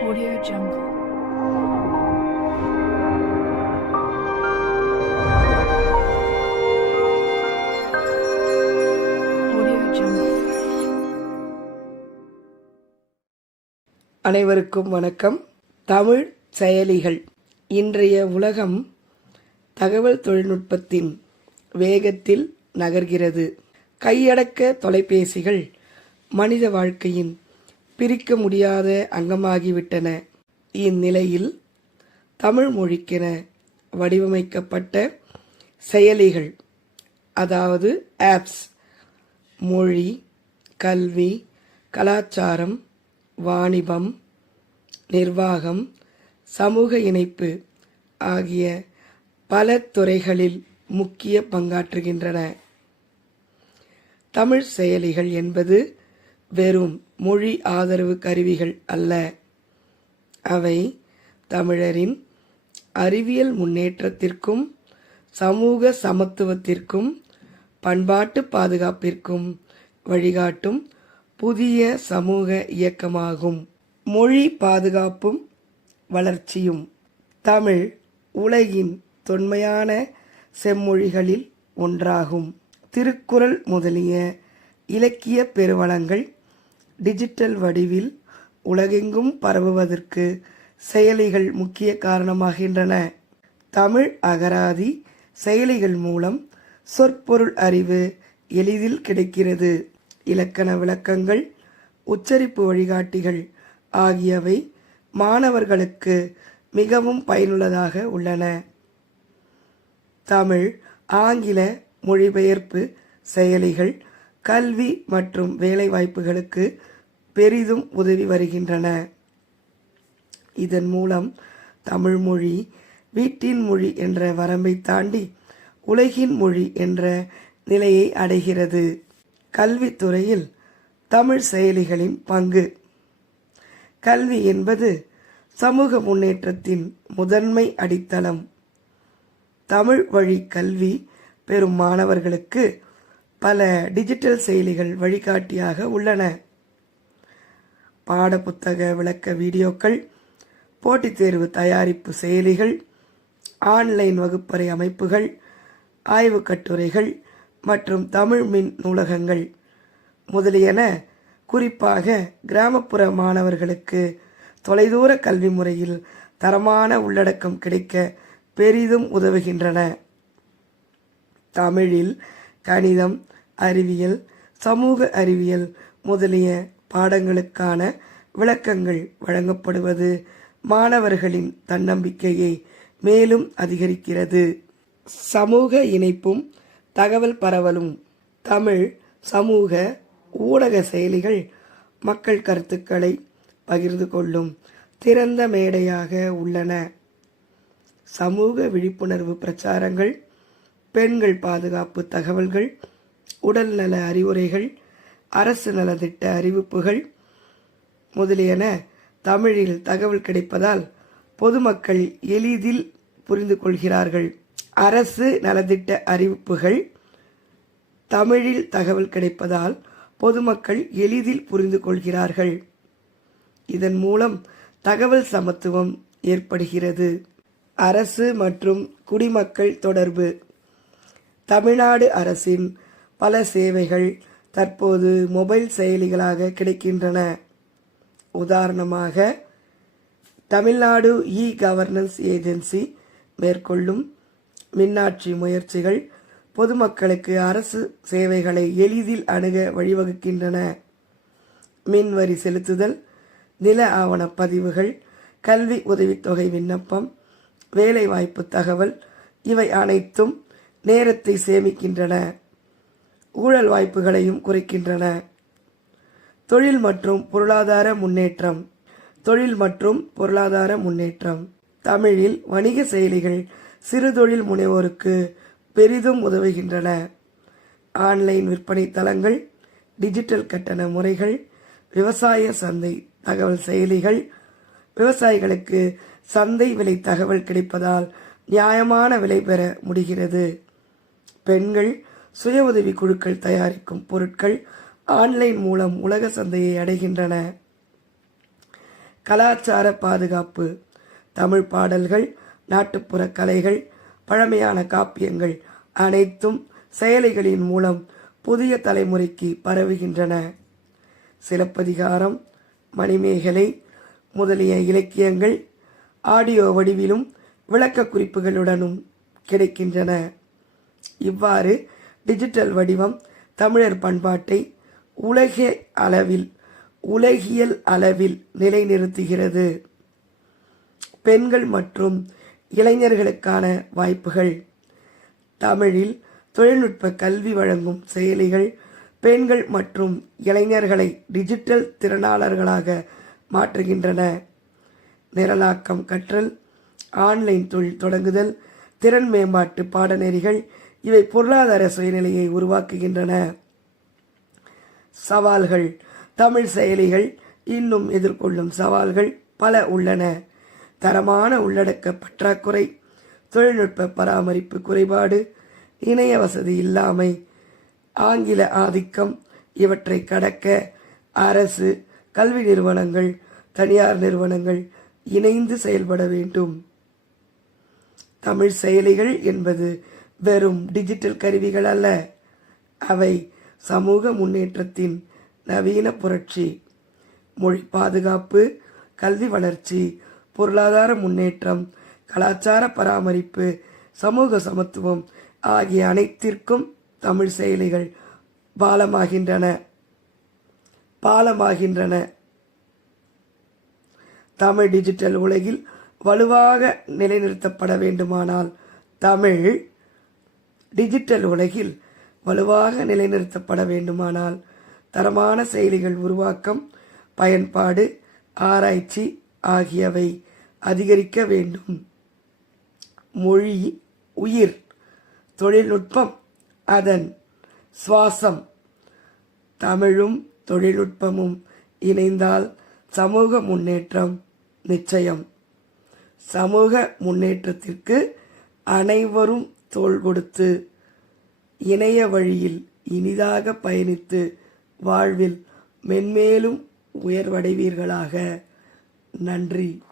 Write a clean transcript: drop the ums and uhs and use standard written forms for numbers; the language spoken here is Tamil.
Audio Jungle. Audio Jungle. அனைவருக்கும் வணக்கம். தமிழ் செயலிகள். இன்றைய உலகம் தகவல் தொழில்நுட்பத்தின் வேகத்தில் நகர்கிறது. கையடக்க தொலைபேசிகள் மனித வாழ்க்கையின் பிரிக்க முடியாத அங்கமாகிவிட்டன. இந்நிலையில் தமிழ் மொழிக்கென வடிவமைக்கப்பட்ட செயலிகள், அதாவது ஆப்ஸ், மொழி, கல்வி, கலாச்சாரம், வாணிபம், நிர்வாகம், சமூக இணைப்பு ஆகிய பல துறைகளில் முக்கிய பங்காற்றுகின்றன. தமிழ் செயலிகள் என்பது வெறும் மொழி ஆதரவு கருவிகள் அல்ல. அவை தமிழரின் அறிவியல் முன்னேற்றத்திற்கும், சமூக சமத்துவத்திற்கும், பண்பாட்டு பாதுகாப்பிற்கும் வழிகாட்டும் புதிய சமூக இயக்கமாகும். மொழி பாதுகாப்பும் வளர்ச்சியும். தமிழ் உலகின் தொன்மையான செம்மொழிகளில் ஒன்றாகும். திருக்குறள் முதலிய இலக்கிய பெருவளங்கள் டிஜிட்டல் வடிவில் உலகெங்கும் பரவுவதற்கு செயலிகள் முக்கிய காரணமாகின்றன. தமிழ் அகராதி செயலிகள் மூலம் சொற்பொருள் அறிவு எளிதில் கிடைக்கிறது. இலக்கண விளக்கங்கள், உச்சரிப்பு வழிகாட்டிகள் ஆகியவை மாணவர்களுக்கு மிகவும் பயனுள்ளதாக உள்ளன. தமிழ் ஆங்கில மொழிபெயர்ப்பு செயலிகள் கல்வி மற்றும் வேலைவாய்ப்புகளுக்கு பெரிதும் உதவி வருகின்றன. இதன் மூலம் தமிழ் மொழி வீட்டின் மொழி என்ற வரம்பை தாண்டி உலகின் மொழி என்ற நிலையை அடைகிறது. கல்வித்துறையில் தமிழ் செயலிகளின் பங்கு. கல்வி என்பது சமூக முன்னேற்றத்தின் முதன்மை அடித்தளம். தமிழ் வழி கல்வி பெறும் மாணவர்களுக்கு பல டிஜிட்டல் செயலிகள் வழிகாட்டியாக உள்ளன. பாடப்புத்தக விளக்க வீடியோக்கள், போட்டித் தேர்வு தயாரிப்பு செயலிகள், ஆன்லைன் வகுப்பறை அமைப்புகள், ஆய்வு கட்டுரைகள் மற்றும் தமிழ் மின் நூலகங்கள் முதலியன குறிப்பாக கிராமப்புற மாணவர்களுக்கு தொலைதூர கல்வி முறையில் தரமான உள்ளடக்கம் கிடைக்க பெரிதும் உதவுகின்றன. தமிழில் கணிதம், அறிவியல், சமூக அறிவியல் முதலிய பாடங்களுக்கான விளக்கங்கள் வழங்கப்படுவது மாணவர்களின் தன்னம்பிக்கையை மேலும் அதிகரிக்கிறது. சமூக இணைப்பும் தகவல் பரவலும். தமிழ் சமூக ஊடக செயலிகள் மக்கள் கருத்துக்களை பகிர்ந்து கொள்ளும் திறந்த மேடையாக உள்ளன. சமூக விழிப்புணர்வு பிரச்சாரங்கள், பெண்கள் பாதுகாப்பு தகவல்கள், உடல்நல அறிவுரைகள், அரசு நலத்திட்ட அறிவிப்புகள் முதலியன தமிழில் தகவல் கிடைப்பதால் பொதுமக்கள் எளிதில் புரிந்து கொள்கிறார்கள். அரசு நலத்திட்ட அறிவிப்புகள் தமிழில் தகவல் கிடைப்பதால் பொதுமக்கள் எளிதில் புரிந்து கொள்கிறார்கள். இதன் மூலம் தகவல் சமத்துவம் ஏற்படுகிறது. அரசு மற்றும் குடிமக்கள் தொடர்பு. தமிழ்நாடு அரசின் பல சேவைகள் தற்போது மொபைல் செயலிகளாக கிடைக்கின்றன. உதாரணமாக, தமிழ்நாடு இ-கவர்னன்ஸ் ஏஜென்சி மேற்கொள்ளும் மின்னாட்சி முயற்சிகள் பொதுமக்களுக்கு அரசு சேவைகளை எளிதில் அணுக வழிவகுக்கின்றன. மின்வரி செலுத்துதல், நில ஆவண பதிவுகள், கல்வி உதவித்தொகை விண்ணப்பம், வேலைவாய்ப்பு தகவல் இவை அனைத்தும் நேரத்தை சேமிக்கின்றன, ஊழல் வாய்ப்புகளையும் குறைக்கின்றன. தொழில் மற்றும் பொருளாதார முன்னேற்றம். தொழில் மற்றும் பொருளாதார முன்னேற்றம். தமிழில் வணிக செயலிகள் சிறு தொழில் முனைவோருக்கு பெரிதும் உதவுகின்றன. ஆன்லைன் விற்பனை தளங்கள், டிஜிட்டல் கட்டண முறைகள், விவசாய சந்தை தகவல் செயலிகள் விவசாயிகளுக்கு சந்தை விலை தகவல் கிடைப்பதால் நியாயமான விலை பெற முடிகிறது. பெண்கள் சுய உதவி குழுக்கள் தயாரிக்கும் பொருட்கள் ஆன்லைன் மூலம் உலக சந்தையை அடைகின்றன. கலாச்சார பாதுகாப்பு. தமிழ் பாடல்கள், நாட்டுப்புற கலைகள், பழமையான காப்பியங்கள் அனைத்தும் செயலிகளின் மூலம் புதிய தலைமுறைக்கு பரவுகின்றன. சிலப்பதிகாரம், மணிமேகலை முதலிய இலக்கியங்கள் ஆடியோ வடிவிலும் விளக்க குறிப்புகளுடனும் கிடைக்கின்றன. இவ்வாறு டிஜிட்டல் வடிவம் தமிழர் பண்பாட்டை உலகியல் அளவில் நிலைநிறுத்துகிறது. பெண்கள் மற்றும் இளைஞர்களுக்கான வாய்ப்புகள். தமிழில் தொழில்நுட்ப கல்வி வழங்கும் செயலிகள் பெண்கள் மற்றும் இளைஞர்களை டிஜிட்டல் திறனாளர்களாக மாற்றுகின்றன. நிரலாக்கம் கற்றல், ஆன்லைன் தொழில் தொடங்குதல், திறன் மேம்பாட்டு பாடநெறிகள் இவை பொருளாதார சுயநிலையை உருவாக்குகின்றன. சவால்கள். தமிழ் செயலிகள் இன்னும் எதிர்கொள்ளும் சவால்கள் பல உள்ளன. தரமான உள்ளடக்க பற்றாக்குறை, தொழில்நுட்ப பராமரிப்பு குறைபாடு, இணைய வசதி இல்லாமை, ஆங்கில ஆதிக்கம் இவற்றை கடக்க அரசு, கல்வி நிறுவனங்கள், தனியார் நிறுவனங்கள் இணைந்து செயல்பட வேண்டும். தமிழ் செயலிகள் என்பது வெறும் டிஜிட்டல் கருவிகள் அல்ல, அவை சமூக முன்னேற்றத்தின் நவீன புரட்சி. மொழி பாதுகாப்பு, கல்வி வளர்ச்சி, பொருளாதார முன்னேற்றம், கலாச்சார பராமரிப்பு, சமூக சமத்துவம் ஆகிய அனைத்திற்கும் தமிழ் செயலிகள் பாலமாகின்றன. தமிழ் டிஜிட்டல் உலகில் வலுவாக நிலைநிறுத்தப்பட வேண்டுமானால் தரமான செயலிகள் உருவாக்கம், பயன்பாடு, ஆராய்ச்சி ஆகியவை அதிகரிக்க வேண்டும். மொழி உயிர், தொழில்நுட்பம் அதன் சுவாசம். தமிழும் தொழில்நுட்பமும் இணைந்தால் சமூக முன்னேற்றம் நிச்சயம். சமூக முன்னேற்றத்திற்கு அனைவரும் தோள் கொடுத்து இணைய வழியில் இனிதாக பயணித்து வாழ்வில் மென்மேலும் உயர்வடைவீர்களாக. நன்றி.